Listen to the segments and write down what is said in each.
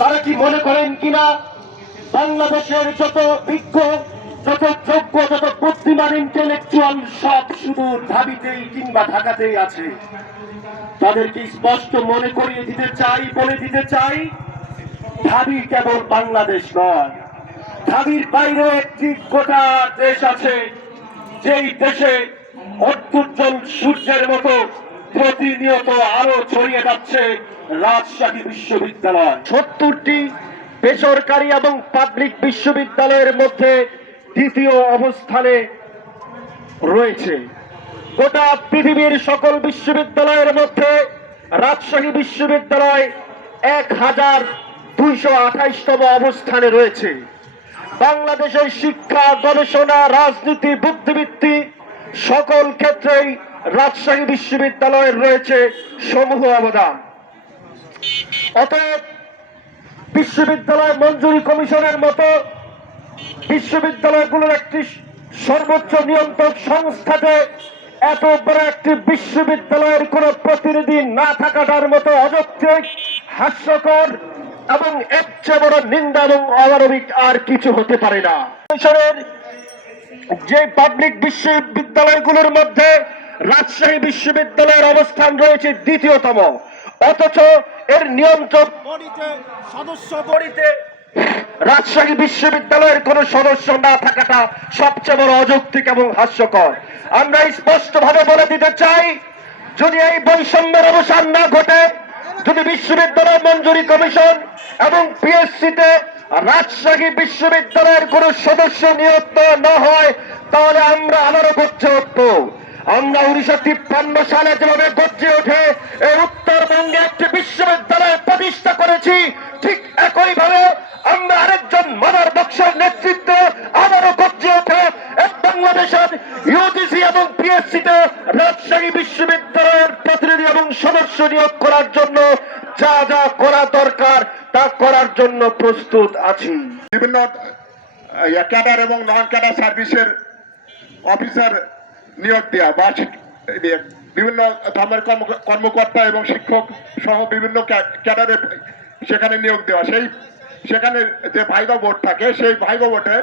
তারা কি মনে করেন কিনা বাংলাদেশের যত বিজ্ঞ, যত যোগ্য, যত বুদ্ধিমান ইন্টেলেকচুয়াল সব শুধু ঢাবিতেই কিংবা ঢাকাতেই আছে? তাদেরকে স্পষ্ট মনে করিয়ে দিতে চাই, বলে দিতে চাই, ঢাবি কেবল বাংলাদেশ নয়, ঢাবির বাইরে একটি গোটা দেশ আছে, যেই দেশে অত্যুজ্জ্বল সূর্যের মতো প্রতিনিয়ত আলো ছড়িয়ে যাচ্ছে রাজশাহী বিশ্ববিদ্যালয়। 70টি বেসরকারি এবং পাবলিক বিশ্ববিদ্যালয়ের মধ্যে দ্বিতীয় অবস্থানে রয়েছে। গোটা পৃথিবীর সকল বিশ্ববিদ্যালয়ের মধ্যে রাজশাহী বিশ্ববিদ্যালয় 1228তম অবস্থানে রয়েছে। বাংলাদেশের শিক্ষা, গবেষণা, রাজনীতি, বুদ্ধিবৃত্তি সকল ক্ষেত্রেই রাজশাহী বিশ্ববিদ্যালয়ের রয়েছে সমূহ অবদান। অতএব বিশ্ববিদ্যালয় মঞ্জুরি কমিশনের মতো বিশ্ববিদ্যালয়গুলোর একটি সর্বোচ্চ নিয়ন্ত্রক সংস্থাতে এত বড় একটি বিশ্ববিদ্যালয়ের কোন প্রতিনিধি না থাকাটার মতো অযৌক্তিক, হাস্যকর এবং এর চেয়ে বড় নিন্দা এবং অমানবিক আর কিছু হতে পারে না। যে পাবলিক বিশ্ববিদ্যালয়গুলোর মধ্যে রাজশাহী বিশ্ববিদ্যালয়ের অবস্থান রয়েছে দ্বিতীয়তম, অথচ এর নিয়ন্ত্রক সদস্য বডিতে রাজশাহী বিশ্ববিদ্যালয়ের কোন সদস্য না থাকাটা সবচেয়ে বড় অযৌক্তিক এবং হাস্যকর। আমরা স্পষ্টভাবে বলে দিতে চাই, যদি এই বৈষম্যের অবসান না ঘটে, যদি বিশ্ববিদ্যালয় মঞ্জুরি কমিশন এবং পিএসসিতে রাজশাহী বিশ্ববিদ্যালয়ের কোন সদস্য নিয়োগ না হয়, তাহলে আমরা আবারও গর্জে উঠব। আমরা 1953 সালে যেভাবে গর্জে ওঠে এই উত্তরবঙ্গে একটি বিশ্ববিদ্যালয় প্রতিষ্ঠা করেছি, ঠিক একই ভাবে আমরা আরেকজন মাদার বক্সের নেতৃত্বে আবারও গর্জে ওঠে বাংলাদেশের ইউজিসি এবং পিএসসিতে রাজশাহী বিশ্ববিদ্যালয়ের প্রতিনিধি এবং সদস্য নিয়োগ করার জন্য যা যা করা দরকার তা করার জন্য প্রস্তুত আছি। বিভিন্ন ক্যাডার এবং নন ক্যাডার সার্ভিসের অফিসার নিয়োগ দেওয়া বা বিভিন্ন ধর্মের কর্মকর্তা এবং শিক্ষক সহ বিভিন্ন ক্যাডারে সেখানে নিয়োগ দেওয়া, সেখানে যে ভাইভা বোর্ড থাকে, সেই ভাইভা বোর্ডে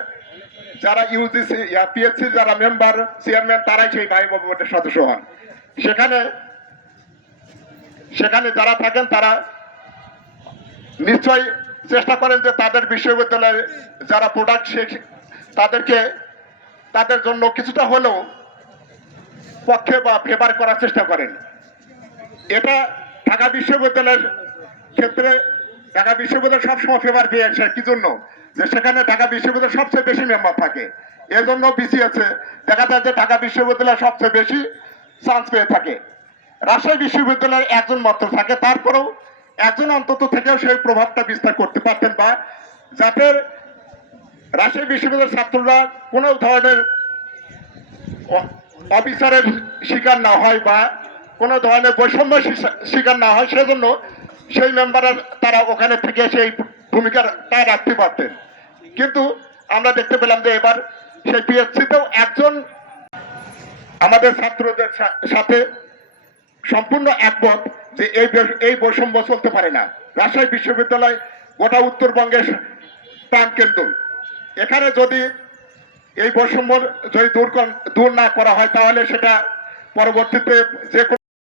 যারা ইউজিসি পিএসসি যারা মেম্বার চেয়ারম্যান তারাই সেই ভাইভা বোর্ডের সদস্য হন। সেখানে যারা থাকেন তারা নিশ্চয়ই চেষ্টা করেন যে তাদের বিশ্ববিদ্যালয়ে যারা প্রোডাক্ট তাদের জন্য কিছুটা হলেও পক্ষে বা ফেভার করার চেষ্টা করেন। এটা ঢাকা বিশ্ববিদ্যালয়ের ক্ষেত্রে ঢাকা বিশ্ববিদ্যালয় সবসময় ফেভার পেয়ে আসে। কি জন্য? যে সেখানে ঢাকা বিশ্ববিদ্যালয় সবচেয়ে বেশি মেম্বার থাকে, এজন্য বিসিএসে দেখা যায় যে ঢাকা বিশ্ববিদ্যালয় সবচেয়ে বেশি চান্স পেয়ে থাকে। রাজশাহী বিশ্ববিদ্যালয়ের একজন মাত্র থাকে, তারপরেও একজন অন্তত থেকেও সেই প্রভাবটা বিস্তার করতে পারতেন, বা যাতে রাজশাহী বিশ্ববিদ্যালয়ের ছাত্ররা কোনো ধরনের অফিসারের শিকার না হয় বা কোনো ধরনের বৈষম্য শিকার না হয়, সেজন্য সেই মেম্বাররা তারা ওখানে থেকে সেই ভূমিকাটা রাখতে পারতেন। কিন্তু আমরা দেখতে পেলাম যে এবার সেই পিএসসিতেও একজন আমাদের ছাত্রদের সাথে সম্পূর্ণ একমত যে এই বৈষম্য চলতে পারে না। রাজশাহী বিশ্ববিদ্যালয় গোটা উত্তরবঙ্গের প্রাণকেন্দ্র। এখানে যদি এই বৈষম্য যদি দূর না করা হয়, তাহলে সেটা পরবর্তীতে যে কোনো